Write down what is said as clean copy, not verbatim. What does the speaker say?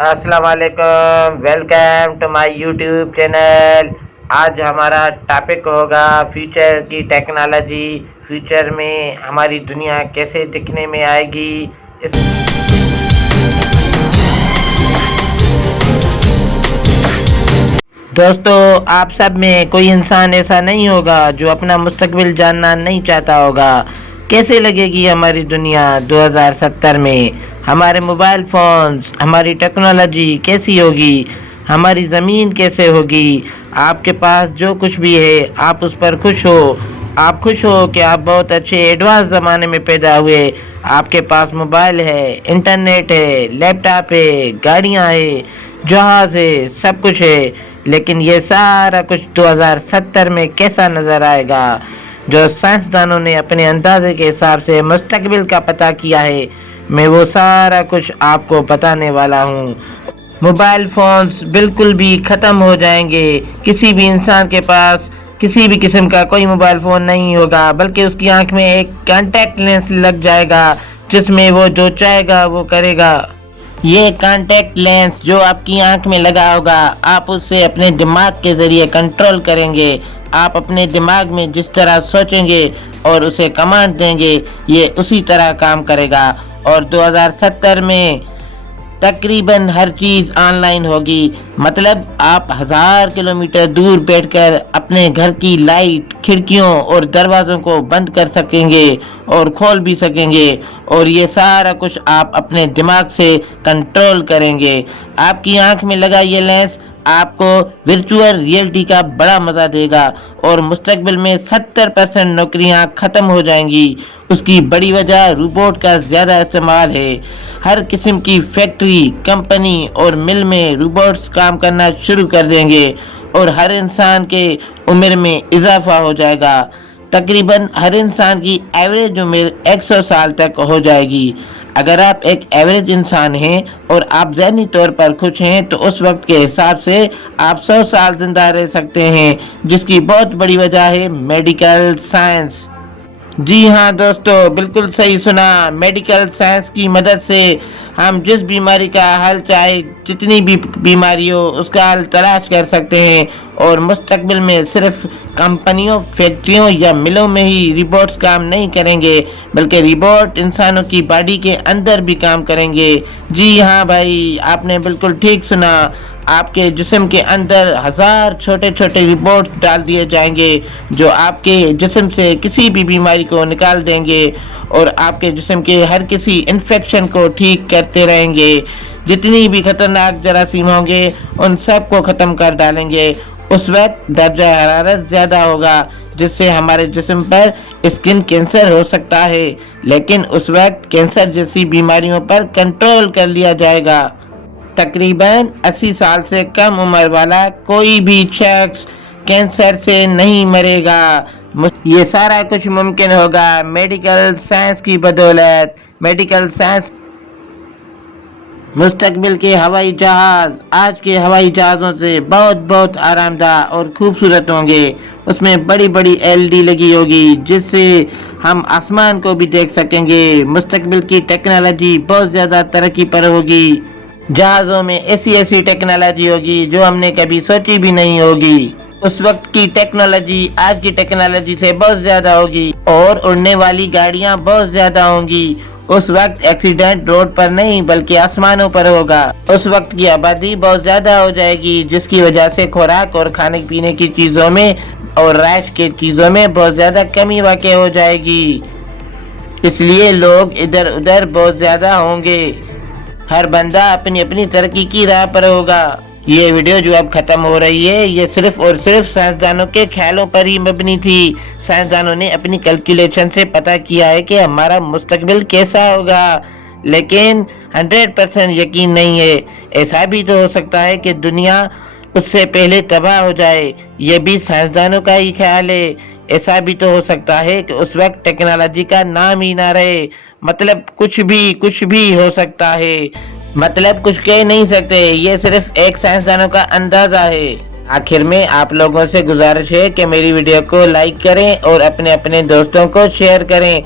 السلام علیکم، welcome to my YouTube channel. آج ہمارا ٹاپک ہوگا فیوچر کی ٹیکنالوجی۔ فیوچر میں ہماری دنیا کیسے دکھنے میں آئے گی۔ دوستو، آپ سب میں کوئی انسان ایسا نہیں ہوگا جو اپنا مستقبل جاننا نہیں چاہتا ہوگا۔ کیسے لگے گی ہماری دنیا 2070 میں؟ ہمارے موبائل فونز، ہماری ٹیکنالوجی کیسی ہوگی؟ ہماری زمین کیسے ہوگی؟ آپ کے پاس جو کچھ بھی ہے آپ اس پر خوش ہو۔ آپ خوش ہو کہ آپ بہت اچھے ایڈوانس زمانے میں پیدا ہوئے۔ آپ کے پاس موبائل ہے، انٹرنیٹ ہے، لیپ ٹاپ ہے، گاڑیاں ہے، جہاز ہے، سب کچھ ہے۔ لیکن یہ سارا کچھ 2070 میں کیسا نظر آئے گا؟ جو سائنسدانوں نے اپنے اندازے کے حساب سے مستقبل کا پتہ کیا ہے، میں وہ سارا کچھ آپ کو بتانے والا ہوں۔ موبائل فونز بالکل بھی ختم ہو جائیں گے۔ کسی بھی انسان کے پاس کسی بھی قسم کا کوئی موبائل فون نہیں ہوگا، بلکہ اس کی آنکھ میں ایک کانٹیکٹ لینس لگ جائے گا جس میں وہ جو چاہے گا وہ کرے گا۔ یہ کانٹیکٹ لینس جو آپ کی آنکھ میں لگا ہوگا، آپ اس سے اپنے دماغ کے ذریعے کنٹرول کریں گے۔ آپ اپنے دماغ میں جس طرح سوچیں گے اور اسے کمانڈ دیں گے، یہ اسی طرح کام کرے گا۔ اور 2070 میں تقریباً ہر چیز آن لائن ہوگی۔ مطلب آپ 1000 کلومیٹر دور بیٹھ کر اپنے گھر کی لائٹ، کھڑکیوں اور دروازوں کو بند کر سکیں گے اور کھول بھی سکیں گے، اور یہ سارا کچھ آپ اپنے دماغ سے کنٹرول کریں گے۔ آپ کی آنکھ میں لگا یہ لینس آپ کو ورچوئل ریئلٹی کا بڑا مزہ دے گا، اور مستقبل میں 70% نوکریاں ختم ہو جائیں گی۔ اس کی بڑی وجہ روبوٹ کا زیادہ استعمال ہے۔ ہر قسم کی فیکٹری، کمپنی اور مل میں روبوٹس کام کرنا شروع کر دیں گے، اور ہر انسان کے عمر میں اضافہ ہو جائے گا۔ تقریباً ہر انسان کی ایوریج عمر 100 سال تک ہو جائے گی۔ اگر آپ ایک ایوریج انسان ہیں اور آپ ذہنی طور پر خوش ہیں تو اس وقت کے حساب سے آپ 100 سال زندہ رہ سکتے ہیں، جس کی بہت بڑی وجہ ہے میڈیکل سائنس۔ جی ہاں دوستو، بالکل صحیح سنا۔ میڈیکل سائنس کی مدد سے ہم جس بیماری کا حل چاہے، جتنی بھی بیماری ہو اس کا حل تلاش کر سکتے ہیں، اور مستقبل میں صرف کمپنیوں، فیکٹریوں یا ملوں میں ہی روبوٹس کام نہیں کریں گے، بلکہ روبوٹ انسانوں کی باڈی کے اندر بھی کام کریں گے۔ جی ہاں بھائی، آپ نے بالکل ٹھیک سنا۔ آپ کے جسم کے اندر 1000 چھوٹے چھوٹے روبوٹس ڈال دیے جائیں گے جو آپ کے جسم سے کسی بھی بیماری کو نکال دیں گے، اور آپ کے جسم کے ہر کسی انفیکشن کو ٹھیک کرتے رہیں گے۔ جتنی بھی خطرناک جراثیم ہوں گے ان سب کو ختم کر ڈالیں گے۔ اس وقت درجہ حرارت زیادہ ہوگا جس سے ہمارے جسم پر اسکن کینسر ہو سکتا ہے، لیکن اس وقت کینسر جیسی بیماریوں پر کنٹرول کر لیا جائے گا۔ تقریباً 80 سال سے کم عمر والا کوئی بھی شخص کینسر سے نہیں مرے گا۔ یہ سارا کچھ ممکن ہوگا میڈیکل سائنس کی بدولت۔ میڈیکل سائنس مستقبل کے ہوائی جہاز آج کے ہوائی جہازوں سے بہت بہت آرام دہ اور خوبصورت ہوں گے۔ اس میں بڑی بڑی LED لگی ہوگی جس سے ہم آسمان کو بھی دیکھ سکیں گے۔ مستقبل کی ٹیکنالوجی بہت زیادہ ترقی پر ہوگی۔ جہازوں میں ایسی ٹیکنالوجی ہوگی جو ہم نے کبھی سوچی بھی نہیں ہوگی۔ اس وقت کی ٹیکنالوجی آج کی ٹیکنالوجی سے بہت زیادہ ہوگی، اور اڑنے والی گاڑیاں بہت زیادہ ہوں گی۔ اس وقت ایکسیڈنٹ روڈ پر نہیں بلکہ آسمانوں پر ہوگا۔ اس وقت کی آبادی بہت زیادہ ہو جائے گی، جس کی وجہ سے خوراک اور کھانے پینے کی چیزوں میں اور رہائش کی چیزوں میں بہت زیادہ کمی واقع ہو جائے گی۔ اس لیے لوگ ادھر ادھر بہت زیادہ ہوں گے۔ ہر بندہ اپنی اپنی ترقی کی راہ پر ہوگا۔ یہ ویڈیو جو اب ختم ہو رہی ہے یہ صرف اور صرف سائنسدانوں کے خیالوں پر ہی مبنی تھی۔ سائنسدانوں نے اپنی کیلکولیشن سے پتہ کیا ہے کہ ہمارا مستقبل کیسا ہوگا، لیکن 100% یقین نہیں ہے۔ ایسا بھی تو ہو سکتا ہے کہ دنیا اس سے پہلے تباہ ہو جائے، یہ بھی سائنسدانوں کا ہی خیال ہے۔ ایسا بھی تو ہو سکتا ہے کہ اس وقت ٹیکنالوجی کا نام ہی نہ رہے۔ مطلب کچھ بھی ہو سکتا ہے۔ مطلب کچھ کہہ نہیں سکتے، یہ صرف ایک سائنسدانوں کا اندازہ ہے۔ آخر میں آپ لوگوں سے گزارش ہے کہ میری ویڈیو کو لائک کریں اور اپنے دوستوں کو شیئر کریں